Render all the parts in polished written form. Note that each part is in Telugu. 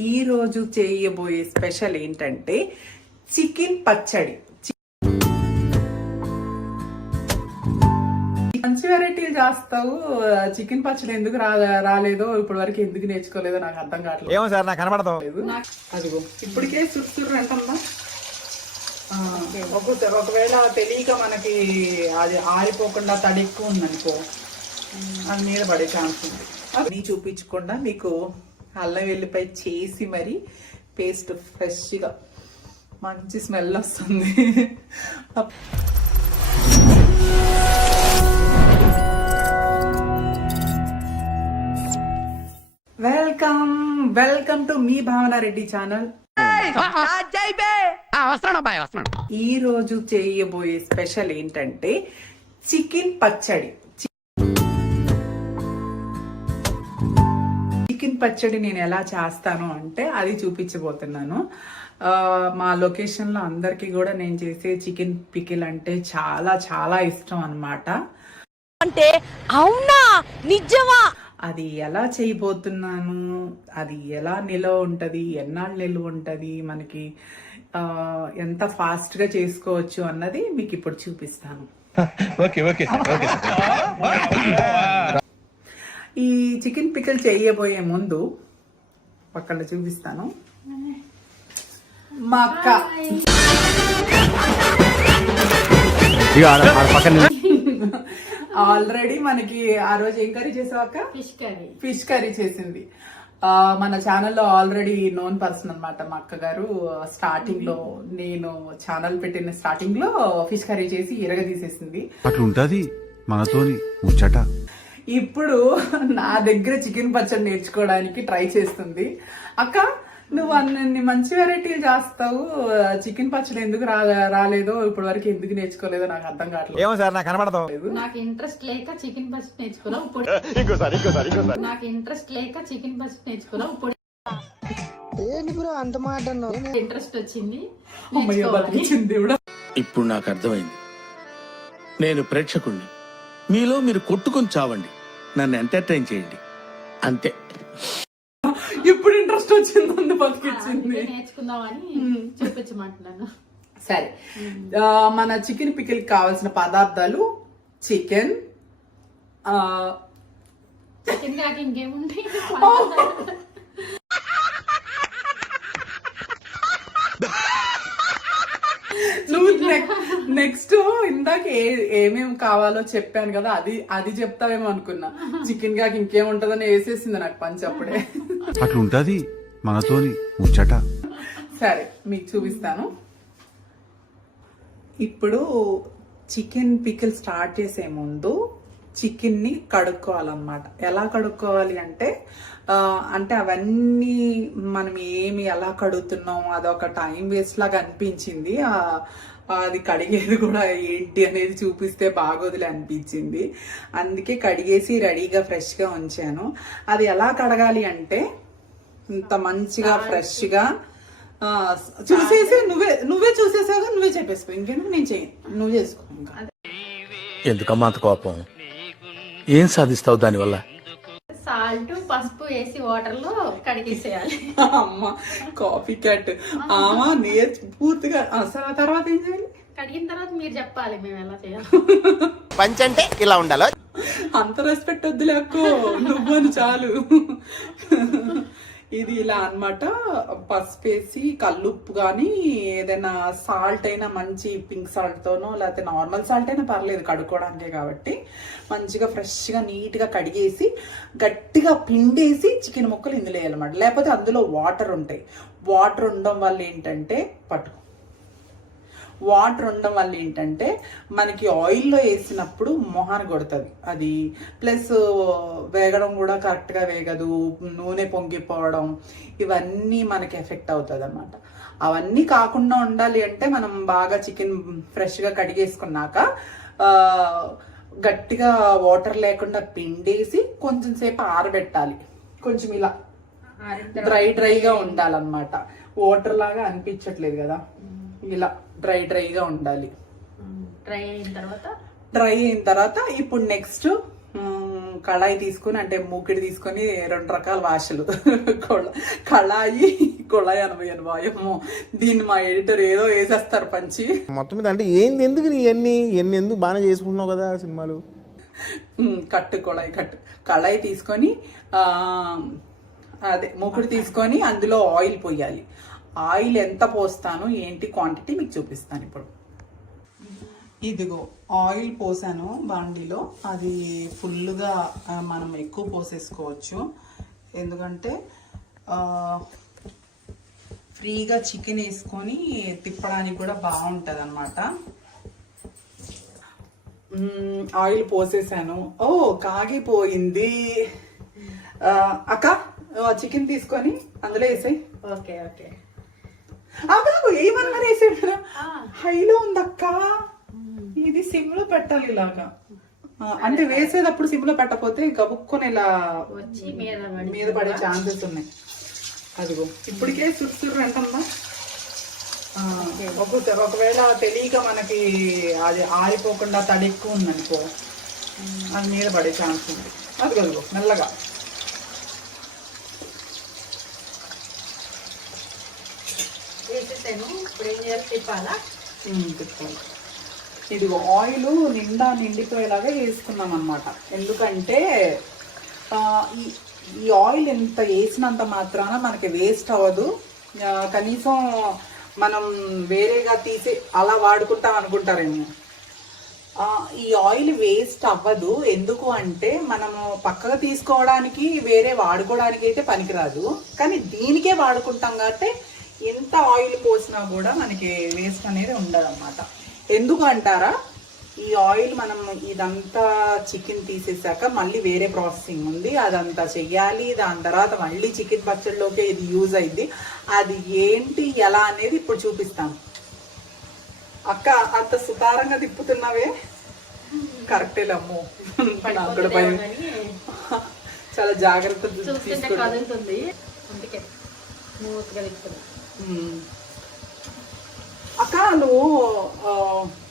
ఈ రోజు చేయబోయే స్పెషల్ ఏంటంటే చికెన్ పచ్చడి. మంచి వెరైటీలు చేస్తావు, చికెన్ పచ్చడి ఎందుకు రాలేదో ఇప్పటి వరకు ఎందుకు నేర్చుకోలేదో నాకు అర్థం కావట్లేదు. ఏమో సార్ నాకు కనబడదు. అదిగో ఇప్పటికే సుర్సురు అంటుందా. ఒకవేళ తెలియక మనకి అది ఆరిపోకుండా తడి ఎక్కువ ఉందనుకో, అది మీద పడే ఛాన్స్ ఉంది. అది చూపించకుండా మీకు అల్లం వెల్లిపాయ చేసి మరి పేస్ట్ ఫ్రెష్గా మంచి స్మెల్ వస్తుంది. వెల్కమ్ టు మీ భావన రెడ్డి ఛానల్. ఈ రోజు చేయబోయే స్పెషల్ ఏంటంటే చికెన్ పచ్చడి. చికెన్ పచ్చడి నేను ఎలా చేస్తాను అంటే అది చూపించబోతున్నాను. మా లొకేషన్లో అందరికీ కూడా నేను చేసే చికెన్ పికిల్ అంటే చాలా చాలా ఇష్టం అన్నమాట. అంటే అవునా, నిజమా? అది ఎలా చేయబోతున్నాను, అది ఎలా నిలవ ఉంటుంది, ఎన్నాళ్ళు నిలువ ఉంటుంది, మనకి ఎంత ఫాస్ట్గా చేసుకోవచ్చు అన్నది మీకు ఇప్పుడు చూపిస్తాను. ఈ చికెన్ పికిల్ చేయబోయే ముందు పక్కన చూపిస్తాను. మా అక్క ఆల్రెడీ మనకి ఆ రోజు ఏం కర్రీ చేసావు అక్క? ఫిష్ కర్రీ చేసింది. మన ఛానల్లో ఆల్రెడీ నోన్ పర్సన్ అనమాట మా అక్క గారు. స్టార్టింగ్ లో నేను ఛానల్ పెట్టిన స్టార్టింగ్ లో ఫిష్ కర్రీ చేసి ఇరగ తీసేసింది. అట్లుంటది మనతోని ముచ్చట. ఇప్పుడు నా దగ్గర చికెన్ పచ్చడి నేర్చుకోవడానికి ట్రై చేస్తుంది. అక్క నువ్వు అన్ని మంచి వెరైటీలు చేస్తావు, చికెన్ పచ్చడి ఎందుకు రాలేదో ఇప్పటి వరకు ఎందుకు నేర్చుకోలేదో నాకు అర్థం కావట్లేదు. ఏమో సార్ నాకు కనబడదు. నాకు ఇంట్రెస్ట్ లేక చికెన్ పచ్చడి నేర్చుకున్నావు. నాకు ఇంట్రెస్ట్ లేక చికెన్ పచ్చడి నేర్చుకున్నావు. అంత మాట ఇంట్రెస్ట్ వచ్చింది. ఇప్పుడు నాకు అర్థమైంది. నేను ప్రేక్షకుణ్ణి, మీలో మీరు కొట్టుకొని చావండి, నన్ను ఎంటర్టైన్ చేయండి, అంతే. ఇప్పుడు ఇంట్రెస్ట్ వచ్చింది, బతికిచ్చింది. నేర్చుకుందామని చూపించమంటున్నాను. సరే, మన చికెన్ పికిల్ కావాల్సిన పదార్థాలు చికెన్ కాక ఇంకేముంటాయి. నువ్వు నెక్స్ట్ ఇందాక ఏమేమి కావాలో చెప్పాను కదా, అది చెప్తావేమో అనుకున్నా. చికెన్ కాక ఇంకేముంటదని వేసేసింది నాకు పంచి అప్పుడే. అట్లుంటది మనతోని ముచ్చట. సరే మీకు చూపిస్తాను. ఇప్పుడు చికెన్ పికిల్ స్టార్ట్ చేసే ముందు చికెన్ని కడుక్కోవాలన్నమాట. ఎలా కడుక్కోవాలి అంటే అవన్నీ మనం ఎలా కడుగుతున్నాం అదొక టైం వేస్ట్ లాగా అనిపించింది. అది కడిగేది కూడా ఏంటి అనేది చూపిస్తే బాగోదులే అనిపించింది. అందుకే కడిగేసి రెడీగా ఫ్రెష్గా ఉంచాను. అది ఎలా కడగాలి అంటే ఇంత మంచిగా ఫ్రెష్గా చూసేసి నువ్వే చూసేసాగా నువ్వే చెప్పేసుకో. ఇంకెందుకు నేను నువ్వు చేసుకో. ఎందుకమ్మా అంత కోపం? ఏం సాధిస్తావు దానివల్ల? సాల్ట్ పసుపు వేసి వాటర్ లో కడిగేసేయాలి. అమ్మ కాఫీ కట్ పూర్తిగా. అసలు తర్వాత ఏం చేయాలి? కడిగిన తర్వాత మీరు చెప్పాలి మేము ఎలా చేయాలి. పంచ్ అంటే ఇలా ఉండాలి. అంత రెస్పెక్ట్ వద్దులే అక్కో, నువ్వు అని చాలు. ఇది ఇలా అన్నమాట. పసుపు వేసి కల్లుప్పు కానీ ఏదైనా సాల్ట్ అయినా మంచి పింక్ సాల్ట్ తోనో లేకపోతే నార్మల్ సాల్ట్ అయినా పర్లేదు కడుక్కోవడానికే కాబట్టి మంచిగా ఫ్రెష్గా నీట్గా కడిగేసి గట్టిగా పిండేసి చికెన్ ముక్కలు ఇందులో వేయాలన్నమాట. లేకపోతే అందులో వాటర్ ఉంటాయి. వాటర్ ఉండడం వల్ల ఏంటంటే మనకి ఆయిల్లో వేసినప్పుడు మొహాన్ని కొడుతుంది అది. ప్లస్ వేగడం కూడా కరెక్ట్గా వేగదు, నూనె పొంగిపోవడం, ఇవన్నీ మనకి ఎఫెక్ట్ అవుతుంది అన్నమాట. అవన్నీ కాకుండా ఉండాలి అంటే మనం బాగా చికెన్ ఫ్రెష్గా కడిగేసుకున్నాక గట్టిగా వాటర్ లేకుండా పిండేసి కొంచెం సేపు ఆరబెట్టాలి. కొంచెం ఇలా డ్రైగా ఉండాలన్నమాట. వాటర్ లాగా అనిపించట్లేదు కదా, ఇలా డ్రైగా ఉండాలి. డ్రై అయిన తర్వాత ఇప్పుడు నెక్స్ట్ కళాయి తీసుకొని అంటే మూకిడి తీసుకొని 2 రకాల భాషలు కళాయి కొళాయి అనబోయాను వాయమ్మో దీన్ని మా ఎడిటర్ ఏదో వేసేస్తారు పంచి. మొత్తం మీద అంటే ఏంది, ఎందుకు ఎన్ని ఎందుకు బాగానే చేసుకుంటున్నావు కదా సినిమాలు. కట్టు కళాయి తీసుకొని అదే మూకుడు తీసుకొని అందులో ఆయిల్ పోయాలి. ఆయిల్ ఎంత పోస్తాను ఏంటి క్వాంటిటీ మీకు చూపిస్తాను ఇప్పుడు. ఇదిగో ఆయిల్ పోసాను బాండీలో. అది ఫుల్గా మనం ఎక్కువ పోసేసుకోవచ్చు, ఎందుకంటే ఫ్రీగా చికెన్ వేసుకొని తిప్పడానికి కూడా బాగుంటుంది అన్నమాట. ఆయిల్ పోసేసాను. ఓ కాగిపోయింది. అక్క చికెన్ తీసుకొని అందులో వేసాయి. ఓకే ఓకే ఏమన్నా వేసాడు హైలో ఉందక్క. ఇది సిమ్ లో పెట్టాలి ఇలాగా, అంటే వేసేటప్పుడు సిమ్ లో పెట్టకపోతే గబుక్కొని ఇలా వచ్చి మీద పడే ఛాన్సెస్ ఉన్నాయి. అదిగో ఇప్పటికే సుర్సుర్రు అంటుందా. ఒకవేళ తెలియక మనకి అది ఆరిపోకుండా తడి ఎక్కువ ఉందనుకో అది మీద పడే ఛాన్స్ ఉంది. అదిగో మెల్లగా వేసేసాను. ఇప్పుడు ఏం చేయాలి, తిప్పాలా? తిప్పాలి. ఇదిగో ఆయిల్ నిండిపోయేలాగా వేసుకున్నాం అన్నమాట. ఎందుకంటే ఈ ఆయిల్ ఎంత వేసినంత మాత్రాన మనకి వేస్ట్ అవ్వదు. కనీసం మనం వేరేగా తీసి అలా వాడుకుంటాం అనుకుంటారేమో. ఈ ఆయిల్ వేస్ట్ అవ్వదు. ఎందుకు అంటే మనము పక్కగా తీసుకోవడానికి వేరే వాడుకోవడానికి అయితే పనికిరాదు, కానీ దీనికే వాడుకుంటాం కాబట్టి ఎంత ఆయిల్ పోసినా కూడా మనకి వేస్ట్ అనేది ఉండదు అన్నమాట. ఎందుకు అంటారా, ఈ ఆయిల్ మనం ఇదంతా చికెన్ తీసేసాక మళ్ళీ వేరే ప్రాసెసింగ్ ఉంది, అదంతా చెయ్యాలి. దాని తర్వాత మళ్ళీ చికెన్ పచ్చడిలోకి ఇది యూజ్ అయింది. అది ఏంటి ఎలా అనేది ఇప్పుడు చూపిస్తాను. అక్క అంత సుతారంగా తిప్పుతున్నావే, కరెక్టే లమ్ము. నాకు కూడా భయం. చాలా జాగ్రత్త కదులుతుంది, అందుకే స్మూత్గా తిప్పుతున్నా. అక్క నువ్వు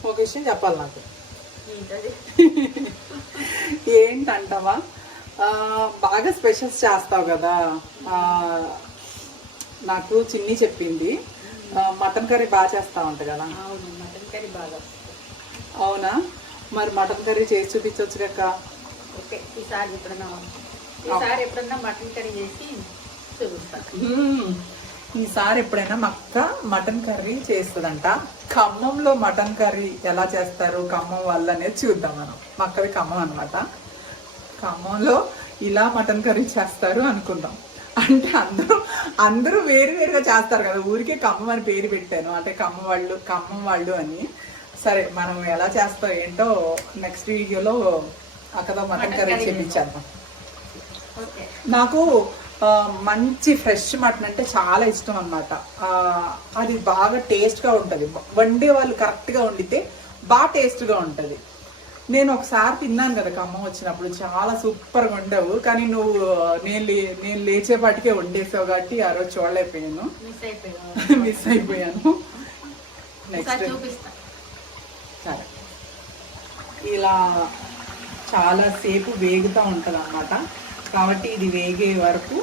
ఒక విషయం చెప్పాలి నాకు. ఏంటంటావా, బాగా స్పెషల్స్ చేస్తావు కదా. నాకు చిన్ని చెప్పింది మటన్ కర్రీ బాగా చేస్తావంట కదా. అవును, మటన్ కర్రీ బాగా. అవునా, మరి మటన్ కర్రీ చేసి చూపించవచ్చు కదా. ఓకే, ఈసారి ఎప్పుడన్నా మటన్ కర్రీ చేసి చూపిస్తా. ఈసారి ఎప్పుడైనా మా అక్క మటన్ కర్రీ చేస్తుందంట. ఖమ్మంలో మటన్ కర్రీ ఎలా చేస్తారు ఖమ్మం వాళ్ళు అనేది చూద్దాం మనం. మా అక్కది ఖమ్మం అనమాట. ఖమ్మంలో ఇలా మటన్ కర్రీ చేస్తారు అనుకుందాం. అంటే అందరూ వేరువేరుగా చేస్తారు కదా, ఊరికే ఖమ్మం అని పేరు పెట్టాను, అంటే ఖమ్మం వాళ్ళు అని. సరే మనం ఎలా చేస్తాం ఏంటో నెక్స్ట్ వీడియోలో అక్కతో మటన్ కర్రీ చేయించేద్దాం. నాకు మంచి ఫ్రెష్ మటన్ అంటే చాలా ఇష్టం అన్నమాట. అది బాగా టేస్ట్గా ఉంటుంది. వండే వాళ్ళు కరెక్ట్గా వండితే బాగా టేస్ట్గా ఉంటుంది. నేను ఒకసారి తిన్నాను కదా ఖమ్మం వచ్చినప్పుడు, చాలా సూపర్గా వండావు. కానీ నువ్వు నేను లేచేపాటికే వండేసావు కాబట్టి ఆ రోజు చూడలేకపోయాను, మిస్ అయిపోయాను. నెక్స్ట్ సరే, ఇలా చాలా సేపు వేగుతూ ఉంటుంది అన్నమాట. కాబట్టి ఇది వేగే వరకు,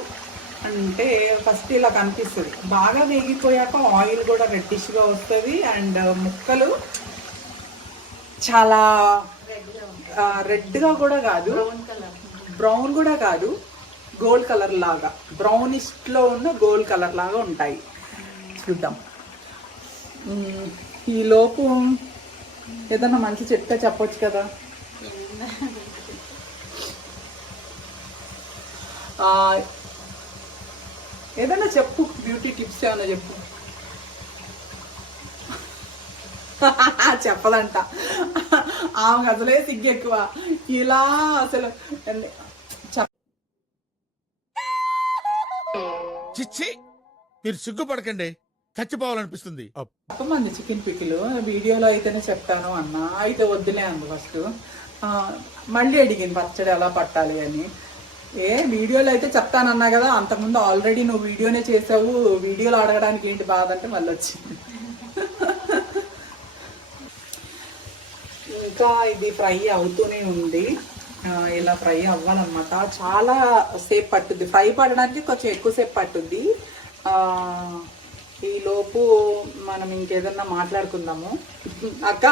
అంటే ఫస్ట్ ఇలా కనిపిస్తుంది. బాగా వేగిపోయాక ఆయిల్ కూడా రెడ్డిష్గా వస్తుంది. అండ్ ముక్కలు చాలా రెడ్గా కూడా కాదు, బ్రౌన్ కూడా కాదు, గోల్డ్ కలర్ లాగా, బ్రౌనిష్లో ఉన్న గోల్డ్ కలర్ లాగా ఉంటాయి. చూద్దాం. ఈలోపు ఏదన్నా మంచి చెప్తే చెప్పొచ్చు కదా. ఏదన్నా చెప్పు, బ్యూటీ టిప్స్ ఏమన్నా చెప్పు. చెప్పదంట ఆమె అసలే సిగ్గు ఎక్కువ. ఇలా అసలు చిచ్చి, మీరు సిగ్గుపడకండి, చచ్చిపోవాలనిపిస్తుంది. మంది చికెన్ పికిలు వీడియోలో అయితేనే చెప్తాను అన్నా, అయితే వద్దులే అంది ఫస్ట్. మళ్ళీ అడిగింది పచ్చడి ఎలా పట్టాలి అని. వీడియోలో అయితే చెప్తానన్నా కదా, అంతకుముందు ఆల్రెడీ నువ్వు వీడియోనే చేసావు, వీడియోలో అడగడానికి ఏంటి బాధ అంటే మళ్ళీ వచ్చింది. ఇంకా ఇది ఫ్రై అవుతూనే ఉంది. ఇలా ఫ్రై అవ్వాలన్నమాట. చాలా సేపు పట్టుద్ది, ఫ్రై పడడానికి కొంచెం ఎక్కువసేపు పట్టుద్ది. ఈ లోపు మనం ఇంకేదన్నా మాట్లాడుకుందాము. అక్క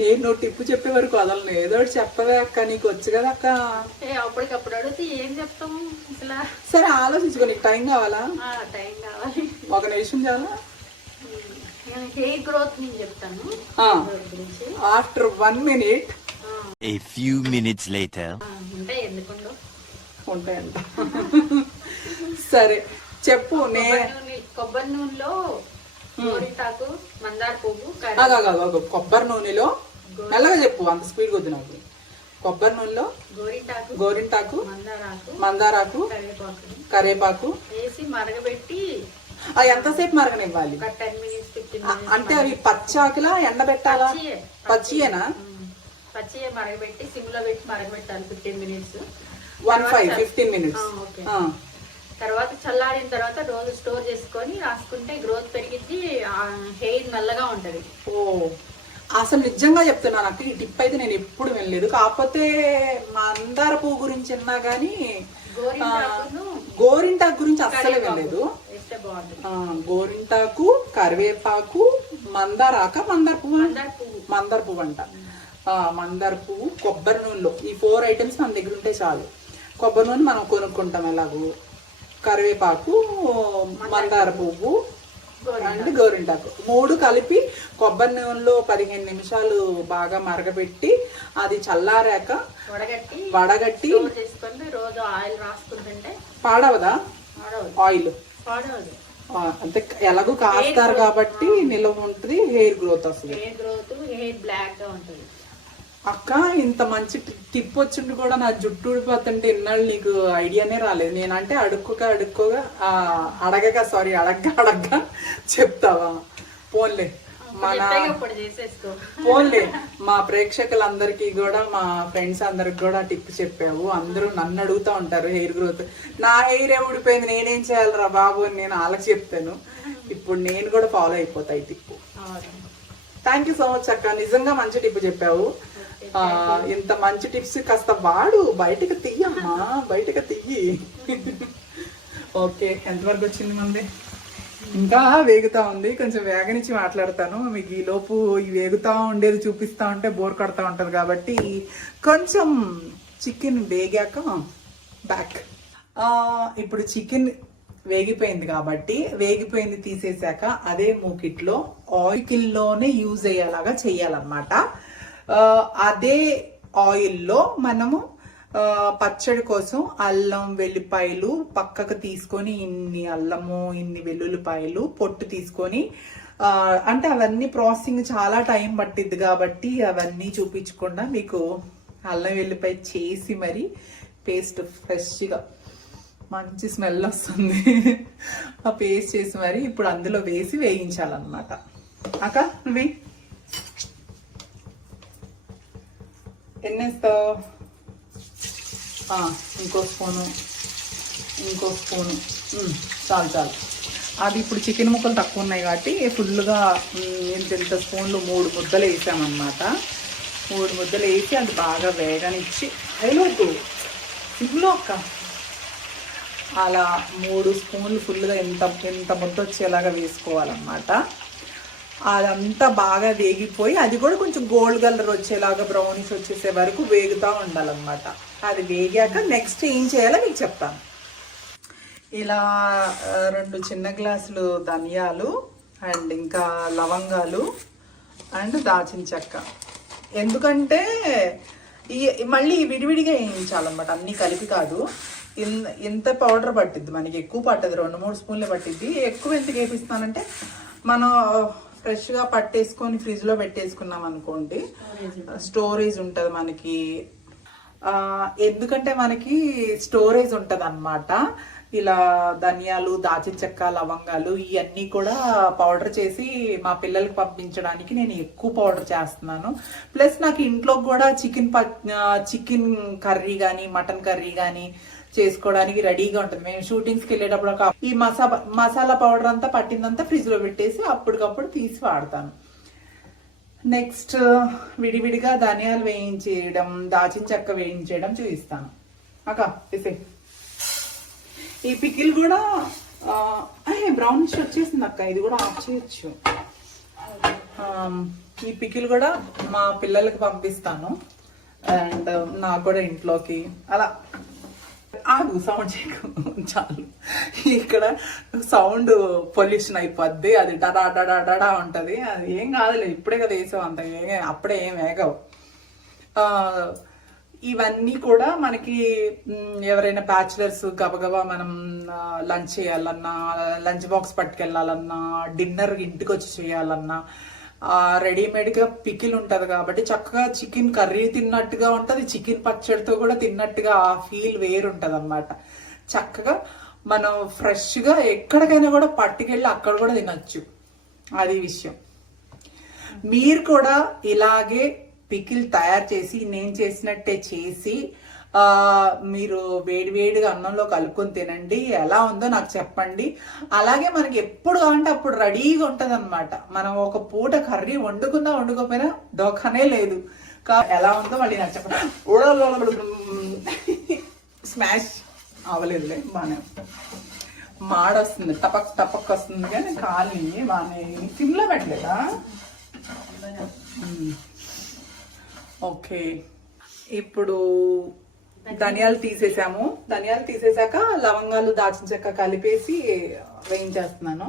నేను టిప్పు చెప్పే వరకు వదలను, ఏదో ఒకటి చెప్పవే అక్క, నీకు వచ్చు కదా అక్క. అప్పటికప్పుడు అడిగితే ఏం చెప్తాము అసలు. సరే ఆలోచించుకో, నీకు టైం కావాలా? టైం కావాలి. 1 నిమిషం చాలా. హెయిర్ గ్రోత్ నేను చెప్తాను after 1 minute. A few minutes later. అంటే ఎందుకుండో ఉంటాయంట. సరే చెప్పు. కొబ్బరి నూనెలో గోరింటాకు, మందార పువ్వు, కొబ్బరి నూనెలో మెల్లగా చెప్పు, అంత స్పీడ్ వద్దు నాకు. కొబ్బరి నూనెలో గోరింటాకు, మందారాకు, కరేపాకు వేసి మరగబెట్టి ఎంతసేపు మరగనివ్వాలి? 10 minutes 15 minutes. అంటే అవి పచ్చాకులా ఎండబెట్టాలా? పచ్చియేనా? పచ్చి మరగబెట్టి సిమ్ లో పెట్టి మరగబెట్టాలి 15 minutes. 15 minutes. తర్వాత చల్లారిన తర్వాత రోజు స్టోర్ చేసుకొని రాసుకుంటే గ్రోత్ పెరిగిద్ది, హెయిర్ నల్లగా ఉంటది. ఓ అసలు నిజంగా చెప్తున్నాను అక్క, ఈ టిప్ అయితే నేను ఎప్పుడు వెళ్ళలేదు. కాకపోతే మందార పువ్వు గురించి విన్నా గానీ గోరింటాకు గురించి అస్సలే వెళ్ళలేదు. గోరింటాకు, కరివేపాకు, మందారాక, మందార పువ్వు అంట. మందార పువ్వు, కొబ్బరి నూనెలో ఈ 4 items మన దగ్గర ఉంటే చాలు. కొబ్బరి నూనె మనం కొనుక్కుంటాం ఎలాగూ, కరివేపాకు, మందార పువ్వు అండ్ గోరింటాకు 3 కలిపి కొబ్బరి నూనెలో 15 నిమిషాలు బాగా మరగబెట్టి అది చల్లారాక వడగట్టి రోజు ఆయిల్ రాసుకుంటుంటే పాడవదా? ఆయిల్ అంటే ఎలాగో కాస్తారు కాబట్టి నిల్వ ఉంటుంది, హెయిర్ గ్రోత్ వస్తుంది. హెయిర్ బ్లాక్ గా ఉంటుంది. అక్క ఇంత మంచి టిప్ వచ్చింది కూడా నా జుట్టు ఊడిపోతుంటే ఇన్నాళ్ళు నీకు ఐడియానే రాలేదు. నేనంటే అడగగా చెప్తావా? పోన్లే మా ప్రేక్షకులందరికీ కూడా, మా ఫ్రెండ్స్ అందరికి కూడా టిప్ చెప్పావు. అందరూ నన్ను అడుగుతా ఉంటారు హెయిర్ గ్రోత్, నా హెయిర్ ఊడిపోయింది నేనేం చేయాలరా బాబు అని నేను వాళ్ళకి చెప్తాను. ఇప్పుడు నేను కూడా ఫాలో అయిపోతా ఈ tip. Thank you so much అక్క, నిజంగా మంచి టిప్ చెప్పావు. ఇంత మంచి టిప్స్ కాస్త వాడు, బయటకు తీయమ్మా, బయటకు తీయి. ఓకే, ఎంతవరకు వచ్చింది మంది? ఇంకా వేగుతా ఉంది, కొంచెం వేగనిచ్చి మాట్లాడతాను. మీకు ఈ లోపు ఈ వేగుతా ఉండేది చూపిస్తా ఉంటే బోర్ కొడతా ఉంటది కాబట్టి కొంచెం చికెన్ వేగాక బ్యాక్. ఇప్పుడు చికెన్ వేగిపోయింది కాబట్టి వేగిపోయింది తీసేసాక అదే మూకిట్లో ఆయిల్లోనే యూజ్ అయ్యేలాగా చెయ్యాలన్నమాట. అదే ఆయిల్లో మనము పచ్చడి కోసం అల్లం వెల్లిపాయలు పక్కకు తీసుకొని, ఇన్ని అల్లము ఇన్ని వెల్లుల్లిపాయలు పొట్టు తీసుకొని, అంటే అవన్నీ ప్రాసెసింగ్ చాలా టైం పట్టిద్ది కాబట్టి అవన్నీ చూపించకుండా మీకు అల్లం వెల్లిపాయ చేసి మరి పేస్ట్ ఫ్రెష్గా మంచి స్మెల్ వస్తుంది. ఆ పేస్ట్ చేసి మరి ఇప్పుడు అందులో వేసి వేయించాలన్నమాట. అక్క నువ్వు ఎన్నేస్తావు? ఇంకో స్పూను చాలు. అది ఇప్పుడు చికెన్ ముక్కలు తక్కువ ఉన్నాయి కాబట్టి ఫుల్గా ఎంత స్పూన్లు 3 ముద్దలు వేసామన్నమాట. 3 ముద్దలు వేసి అది బాగా వేగనిచ్చి హైలోకు సిగ్లో అక్క అలా 3 స్పూన్లు ఫుల్గా ఎంత ముద్ద వచ్చేలాగా వేసుకోవాలన్నమాట. అదంతా బాగా వేగిపోయి అది కూడా కొంచెం గోల్డ్ కలర్ వచ్చేలాగా బ్రౌనిష్ వచ్చేసే వరకు వేగుతూ ఉండాలన్నమాట. అది వేగాక నెక్స్ట్ ఏం చేయాలో మీకు చెప్తాను. ఇలా 2 చిన్న గ్లాసులు ధనియాలు అండ్ ఇంకా లవంగాలు అండ్ దాచిన చెక్క. ఎందుకంటే మళ్ళీ విడివిడిగా వేయించాలన్నమాట, అన్నీ కలిపి కాదు. ఇంత పౌడర్ పట్టిద్ది మనకి, ఎక్కువ పట్టదు, 2-3 స్పూన్లే పట్టిద్ది. ఎక్కువ ఎందుకు వేపిస్తానంటే మనం ఫ్రెష్గా పట్టేసుకొని ఫ్రిడ్జ్లో పెట్టేసుకున్నాం అనుకోండి, స్టోరేజ్ ఉంటుంది మనకి. ఎందుకంటే మనకి స్టోరేజ్ ఉంటుంది అన్నమాట. ఇలా ధనియాలు, దాచిన చెక్క, లవంగాలు ఇవన్నీ కూడా పౌడర్ చేసి మా పిల్లలకి పంపించడానికి నేను ఎక్కువ పౌడర్ చేస్తున్నాను. ప్లస్ నాకు ఇంట్లో కూడా చికెన్ కర్రీ కానీ మటన్ కర్రీ కానీ చేసుకోవడానికి రెడీగా ఉంటుంది. మేము షూటింగ్స్కి వెళ్ళేటప్పుడు ఈ మసాలా పౌడర్ అంతా పట్టిందంతా ఫ్రిడ్జ్లో పెట్టేసి అప్పటికప్పుడు తీసి వాడతాను. నెక్స్ట్ విడివిడిగా ధనియాలు వేయించేయడం, దాచిన చెక్క వేయించేయడం చూపిస్తాను. అక్క ఇసే ఈ పికిల్ కూడా బ్రౌనిష్ వచ్చేసింది అక్క, ఇది కూడా ఆఫ్ చేయొచ్చు. ఈ పికిల్ కూడా మా పిల్లలకి పంపిస్తాను అండ్ నాకు కూడా ఇంట్లోకి. అలా ఆగు, సౌండ్ చేయకు చాలు. ఇక్కడ సౌండ్ పొల్యూషన్ అయిపోద్ది, అది డడా డడా డడా ఉంటుంది. అది ఏం కాదులే, ఇప్పుడే కదా వేసావు, అంత అప్పుడే ఏం వేగవు. ఇవన్నీ కూడా మనకి ఎవరైనా బ్యాచులర్స్ గబగబా మనం లంచ్ చేయాలన్నా, లంచ్ బాక్స్ పట్టుకెళ్ళాలన్నా, డిన్నర్ ఇంటికి వచ్చి చేయాలన్నా రెడీమేడ్గా పికిల్ ఉంటుంది కాబట్టి చక్కగా చికెన్ కర్రీ తిన్నట్టుగా ఉంటుంది, చికెన్ పచ్చడితో కూడా తిన్నట్టుగా ఆ ఫీల్ వేరుంటుంది అన్నమాట. చక్కగా మనం ఫ్రెష్గా ఎక్కడికైనా కూడా పట్టుకెళ్ళి అక్కడ కూడా తినచ్చు. అది విషయం. మీరు కూడా ఇలాగే పికిల్ తయారు చేసి నేను చేసినట్టే చేసి మీరు వేడివేడిగా అన్నంలో కలుపుకొని తినండి. ఎలా ఉందో నాకు చెప్పండి. అలాగే మనకి ఎప్పుడు కావాలంటే అప్పుడు రెడీగా ఉంటుంది అనమాట. మనం ఒక పూట కర్రీ వండుకున్నా వండుకోకపోయినా దోఖనే లేదు. ఎలా ఉందో మళ్ళీ నాకు చెప్పండి. స్మాష్ అవ్వలేదులే, బాగానే మాడొస్తుంది, టపక్ టపక్ వస్తుంది కానీ కాలి బాగానే. సిమ్లో పెట్టలేదా? ఓకే, ఇప్పుడు ధనియాలు తీసేసాము. ధనియాలు తీసేసాక లవంగాలు దాచిన చెక్క కలిపేసి వేయించేస్తున్నాను.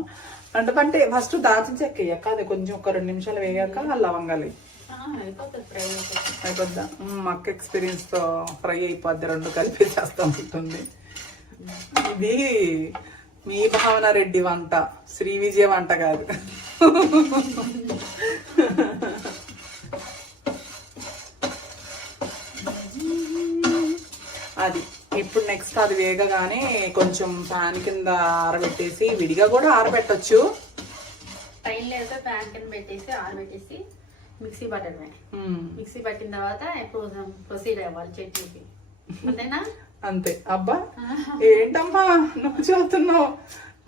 అంటే ఫస్ట్ దాచిన చెక్క వేయక, అది కొంచెం ఒక 2 నిమిషాలు వేయాక లవంగాలు అయిపోద్దా? మాకు ఎక్స్పీరియన్స్ తో ఫ్రై అయిపోద్ది, 2 కలిపేసేస్తా ఉంటుంది. ఇది మీ భావన రెడ్డి వంట, శ్రీ విజయ వంట కాదు. అది ఇప్పుడు నెక్స్ట్ అది వేగగానే కొంచెం ఫ్యాన్ కింద ఆరబెట్టేసి, విడిగా కూడా ఆరబెట్టచ్చు. టైం లేదు, ఫ్యాన్ కింద పెట్టేసి ఆరబెట్టేసి మిక్సీ పట్టడమే. మిక్సీ పట్టిన తర్వాత ప్రొసీడ్ అవ్వాలి చట్నీకి, అంతేనా? అంతే. అబ్బా ఏంటమ్మా నువ్వు చెబుతున్నావు,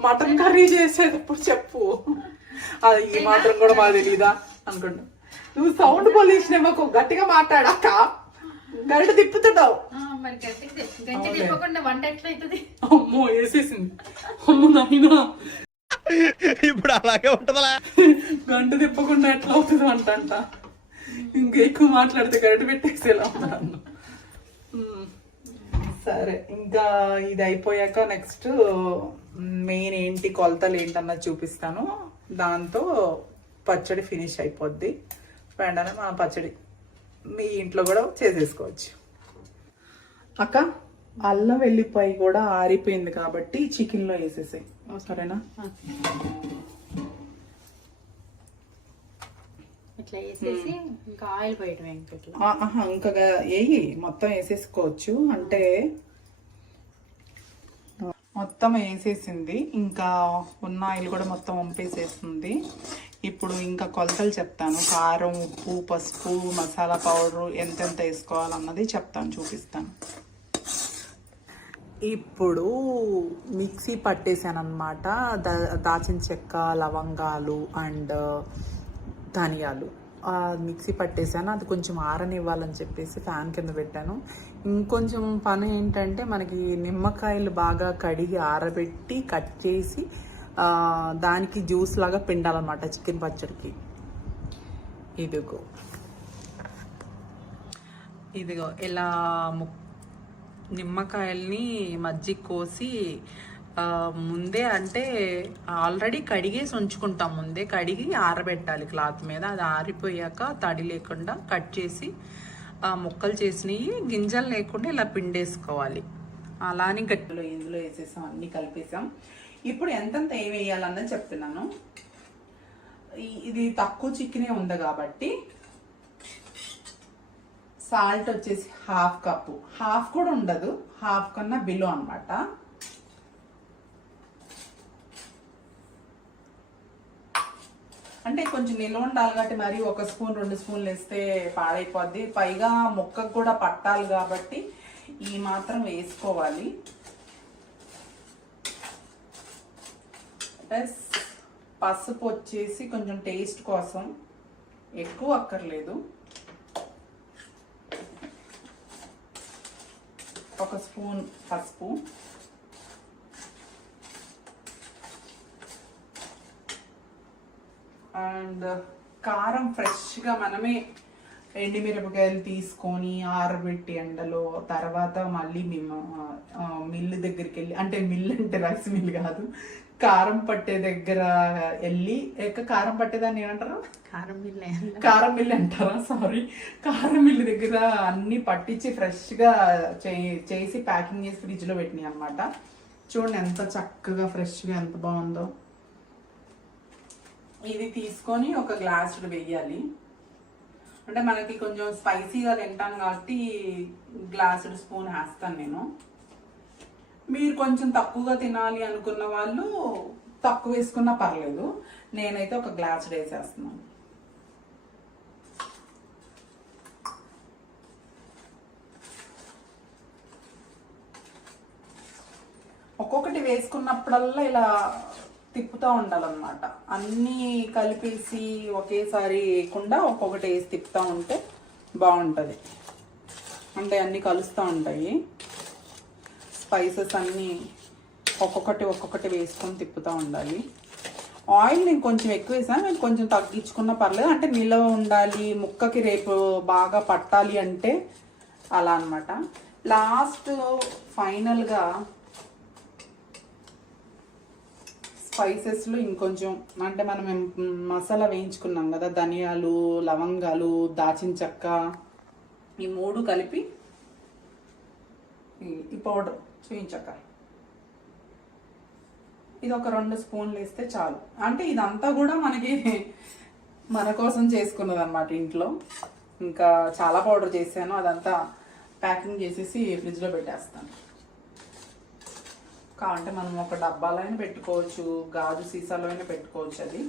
మటన్ కర్రీ చేసేటప్పుడు చెప్పు. అది ఈ మాత్రం కూడా మాకు తెలీదా అనుకుంటా. నువ్వు సౌండ్ పొల్యూషన్ ఏమో, గట్టిగా మాట్లాడాక గరిట తిప్పుతున్నావు. వంట ఎట్లా అవుతుంది? అమ్మో వేసేసింది. అమ్మో నాయనా, ఇప్పుడు అలాగే ఉంటుందా? గంట తిప్పకుండా ఎట్లా అవుతుంది వంట అంట. ఇంకా ఎక్కువ మాట్లాడితే గరిట పెట్టేసేలా ఉన్నాను. సరే, ఇంకా ఇది అయిపోయాక నెక్స్ట్ మెయిన్ ఏంటి, కొలతలు ఏంటన్నది చూపిస్తాను. దాంతో పచ్చడి ఫినిష్ అయిపోద్ది. వెంటనే మన పచ్చడి మీ ఇంట్లో కూడా చేసేసుకోవచ్చు. అక్క, అల్లం వెల్లిపాయ కూడా ఆరిపోయింది కాబట్టి చికెన్లో వేసేసాయి, సరేనా? ఇట్లా వేసేసి ఇంకా ఆయిల్ పోయటమే. ఇంకా వేయి, మొత్తం వేసేసుకోవచ్చు. అంటే మొత్తం వేసేసింది, ఇంకా ఉన్న ఆయిల్ కూడా మొత్తం వంపేసేస్తుంది. ఇప్పుడు ఇంకా కొలతలు చెప్తాను. కారం, ఉప్పు, పసుపు, మసాలా పౌడర్ ఎంతెంత వేసుకోవాలన్నది చెప్తాను, చూపిస్తాను. ఇప్పుడు మిక్సీ పట్టేసాను అనమాట. దాచిన చెక్క, లవంగాలు అండ్ ధనియాలు మిక్సీ పట్టేసాను. అది కొంచెం ఆరనివ్వాలని చెప్పేసి ఫ్యాన్ కింద పెట్టాను. ఇంకొంచెం పని ఏంటంటే, మనకి నిమ్మకాయలు బాగా కడిగి ఆరబెట్టి కట్ చేసి దానికి జ్యూస్ లాగా పిండాలన్నమాట చికెన్ పచ్చడికి. ఇదిగో ఇలా నిమ్మకాయల్ని మజ్జిగ కోసి ముందే, అంటే ఆల్రెడీ కడిగేసి ఉంచుకుంటాం. ముందే కడిగి ఆరబెట్టాలి క్లాత్ మీద. అది ఆరిపోయాక తడి లేకుండా కట్ చేసి ముక్కలు చేసినవి గింజలు లేకుండా ఇలా పిండేసుకోవాలి. అలానే గట్టిలో ఇందులో వేసేసాం, అన్నీ కలిపేసాం. ఇప్పుడు ఎంతెంత ఏం వేయాలన్నది చెప్తున్నాను. ఇది తక్కువ చికెనే ఉంది కాబట్టి సాల్ట్ వచ్చేసి 1/2 కప్పు, 1/2 కూడా ఉండదు, 1/2 కన్నా బిలో అనమాట. అంటే కొంచెం నిల్వ ఉండాలి కాబట్టి మరి 1 స్పూన్ 2 స్పూన్లు వేస్తే పాడైపోద్ది. పైగా ముక్కకు కూడా పట్టాలి కాబట్టి ఈ మాత్రం వేసుకోవాలి. ప్లస్ పసుపు వచ్చేసి కొంచెం టేస్ట్ కోసం ఎక్కువ అక్కర్లేదు. ఒక స్పూన్ పసుపు, అండ్ కారం ఫ్రెష్గా మనమే ఎండిమిరపకాయలు తీసుకొని ఆరబెట్టి ఎండలో, తర్వాత మళ్ళీ మేము మిల్లు దగ్గరికి వెళ్ళి, అంటే మిల్లు అంటే రైస్ మిల్లు కాదు, కారం పట్టే దగ్గర వెళ్ళి, కారం పట్టేదాన్ని ఏమంటారు, కారం బిల్లే. కారం మిల్లు అంటారా, సారీ, కారం మిల్లు దగ్గర అన్ని పట్టించి ఫ్రెష్గా చేసి ప్యాకింగ్ చేసి ఫ్రిడ్జ్లో పెట్టినాయి అనమాట. చూడండి ఎంత చక్కగా ఫ్రెష్గా ఎంత బాగుందో. ఇది తీసుకొని ఒక గ్లాసుడు వేయాలి. అంటే మనకి కొంచెం స్పైసీగా తింటాను కాబట్టి గ్లాసుడు స్పూన్ వేస్తాను నేను. మీరు కొంచెం తక్కువగా తినాలి అనుకున్న వాళ్ళు తక్కువ వేసుకున్నా పర్లేదు. నేనైతే ఒక గ్లాసుడు వేసేస్తున్నాను. ఒక్కొక్కటి వేసుకున్నప్పుడల్లా ఇలా తిప్పుతూ ఉండాలన్నమాట. అన్నీ కలిపేసి ఒకేసారి వేయకుండా ఒక్కొక్కటి వేసి తిప్పుతూ ఉంటే బాగుంటుంది. అంటే అన్నీ కలుస్తూ ఉంటాయి. స్పైసెస్ అన్నీ ఒక్కొక్కటి వేసుకొని తిప్పుతూ ఉండాలి. ఆయిల్ నేను కొంచెం ఎక్కువ వేసాను, నేను కొంచెం తగ్గించుకున్నా పర్లేదు. అంటే నిలవ ఉండాలి, ముక్కకి రేపు బాగా పట్టాలి అంటే అలా అన్నమాట. లాస్ట్ ఫైనల్గా స్పైసెస్లో ఇంకొంచెం, అంటే మనం మసాలా వేయించుకున్నాం కదా, ధనియాలు, లవంగాలు, దాచిన చెక్క, ఈ 3 కలిపి ఈ పౌడర్ చూయించక్క, ఇది ఒక 2 స్పూన్లు వేస్తే చాలు. అంటే ఇదంతా కూడా మనకి మన కోసం చేసుకున్నది అనమాట ఇంట్లో. ఇంకా చాలా పౌడర్ చేశాను, అదంతా ప్యాకింగ్ చేసేసి ఫ్రిడ్జ్లో పెట్టేస్తాను. కావాలంటే మనం ఒక డబ్బాలో అయినా పెట్టుకోవచ్చు, గాజు సీసాలో అయినా పెట్టుకోవచ్చు. అది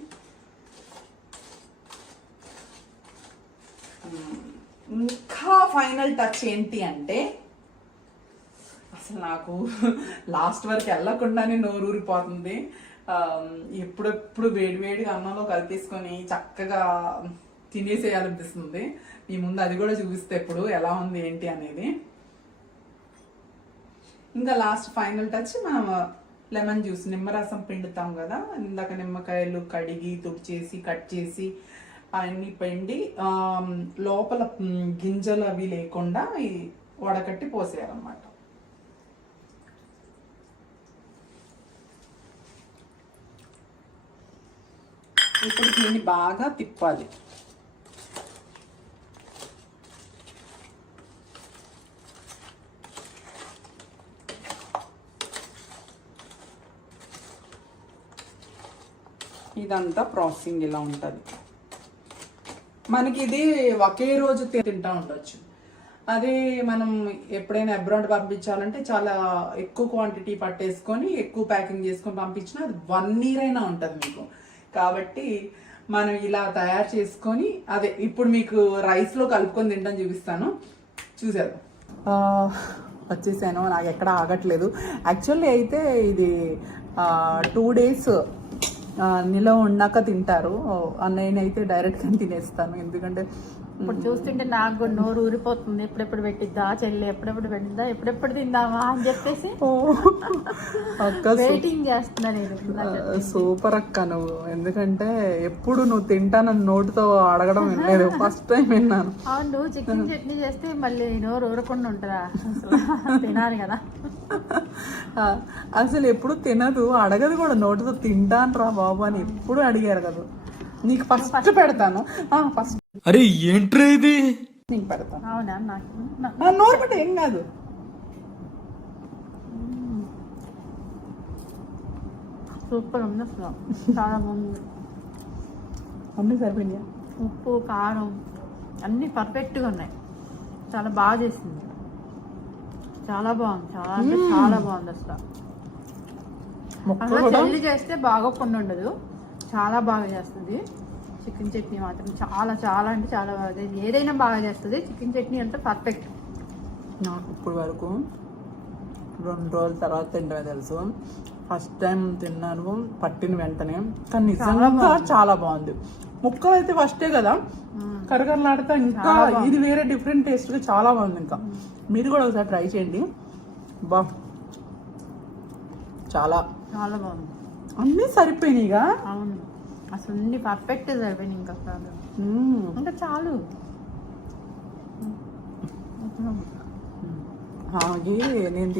ఇంకా ఫైనల్ టచ్ ఏంటి అంటే, అసలు నాకు లాస్ట్ వరకు వెళ్ళకుండానే నోరు ఊరిపోతుంది. ఎప్పుడెప్పుడు వేడివేడిగా అన్నంలో కలిపేసుకొని చక్కగా తినేసేయాలనిపిస్తుంది. మీ ముందు అది కూడా చూపిస్తే ఎప్పుడు ఎలా ఉంది ఏంటి అనేది. ఇంకా లాస్ట్ ఫైనల్ టచ్ మనం లెమన్ జ్యూస్, నిమ్మరసం పిండుతాం కదా, ఇందాక నిమ్మకాయలు కడిగి తుడిచేసి కట్ చేసి అన్నీ పిండి లోపల గింజలు అవి లేకుండా వడకట్టి పోసేయాలన్నమాట. ఇప్పుడు దీన్ని బాగా తిప్పాలి. ఇదంతా ప్రాసెసింగ్ ఇలా ఉంటుంది. మనకి ఇది ఒకే రోజు తింటా ఉండొచ్చు. అదే మనం ఎప్పుడైనా అబ్రాడ్ పంపించాలంటే చాలా ఎక్కువ క్వాంటిటీ పట్టేసుకొని ఎక్కువ ప్యాకింగ్ చేసుకొని పంపించినా అది 1 year అయినా ఉంటుంది మీకు. కాబట్టి మనం ఇలా తయారు చేసుకొని, అదే ఇప్పుడు మీకు రైస్లో కలుపుకొని తింటాను చూపిస్తాను, చూసారు. వచ్చేసాను, నాకు ఎక్కడ ఆగట్లేదు. యాక్చువల్లీ అయితే ఇది 2 days నిలవ ఉన్నాక తింటారు. నేనైతే డైరెక్ట్గా తినేస్తాను, ఎందుకంటే ఇప్పుడు చూస్తుంటే నాకు కూడా నోరు ఊరిపోతుంది. ఎప్పుడెప్పుడు పెట్టిద్దా చెల్లి, ఎప్పుడెప్పుడు పెట్టిద్దా, ఎప్పుడెప్పుడు తిందామా అని చెప్పేసి వెయిటింగ్ చేస్తున్నా నేను. సూపర్ అక్క నువ్వు, ఎందుకంటే ఎప్పుడు నువ్వు తింటానని నోటితో అడగడం వినలేదు, ఫస్ట్ టైం విన్నాను. అవును, చికెన్ చట్నీ చేస్తే మళ్ళీ నోరు ఊరకుండా ఉంటుందా? అసలు తినాలి కదా. అసలు ఎప్పుడు తినదు, అడగదు కూడా, నోటితో తింటాను రా బాబు అని ఎప్పుడు అడిగారు కదా. నీకు ఫస్ట్ పెడతాను, ఫస్ట్ అరే ఏంట్రా ఇది, నీకు పెడతాను. అవునా, నాకు నోరు పెట్టి ఏం కాదు. సూపర్ ఉంది అసలు, చాలా బాగుంది. అన్నీ సరిపోయినాయా? ఉప్పు కారం అన్నీ పర్ఫెక్ట్గా ఉన్నాయి. చాలా బాగా చేసింది, చాలా బాగుంది, చాలా అంటే చాలా బాగుంది అసలు. అసలు చెల్లి చేస్తే బాగా కొన్ని ఉండదు, చాలా బాగా చేస్తుంది. చికెన్ చట్నీ మాత్రం చాలా చాలా అంటే చాలా బాగా, ఏదైనా బాగా చేస్తుంది. చికెన్ చట్నీ అంటే పర్ఫెక్ట్. నాకు ఇప్పుడు వరకు 2 రోజుల తర్వాత తింటే తెలుసు, ఫస్ట్ టైం తిన్నాను పట్టిన వెంటనే, కానీ నిజంగా చాలా బాగుంది. ముక్కలు అయితే ఫస్టే కదా కరకరలాడుతా, ఇంకా ఇది వేరే డిఫరెంట్ టేస్ట్ గా చాలా బాగుంది. ఇంకా మీరు కూడా ఒకసారి ట్రై చేయండి. బా చాలా చాలా బాగుంది. అన్నీ సరిపోయినాయిగా. అవును, అసలు అన్ని పర్ఫెక్ట్ సరిపోయింది. ఇంకా ఇంకా చాలు. అలాగే నేను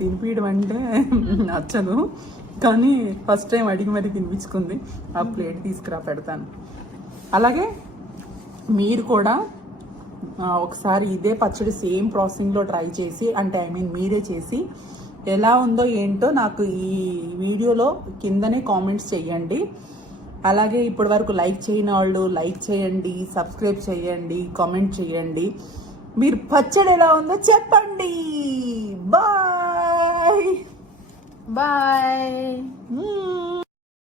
తినిపించడం అంటే నచ్చదు, కానీ ఫస్ట్ టైం అడిగి మరీ తినిపించుకుంది. ఆ ప్లేట్ తీసుకురా పెడతాను. అలాగే మీరు కూడా ఒకసారి ఇదే పచ్చడి సేమ్ ప్రాసెసింగ్లో ట్రై చేసి, అంటే ఐ మీన్ మీరే చేసి ఎలా ఉందో ఏంటో నాకు ఈ వీడియోలో కిందనే కామెంట్స్ చేయండి. అలాగే ఇప్పటి వరకు లైక్ చేయని వాళ్ళు లైక్ చేయండి, సబ్స్క్రైబ్ చేయండి, కామెంట్ చేయండి. మీరు పచ్చడి ఎలా ఉందో చెప్పండి. Bye bye.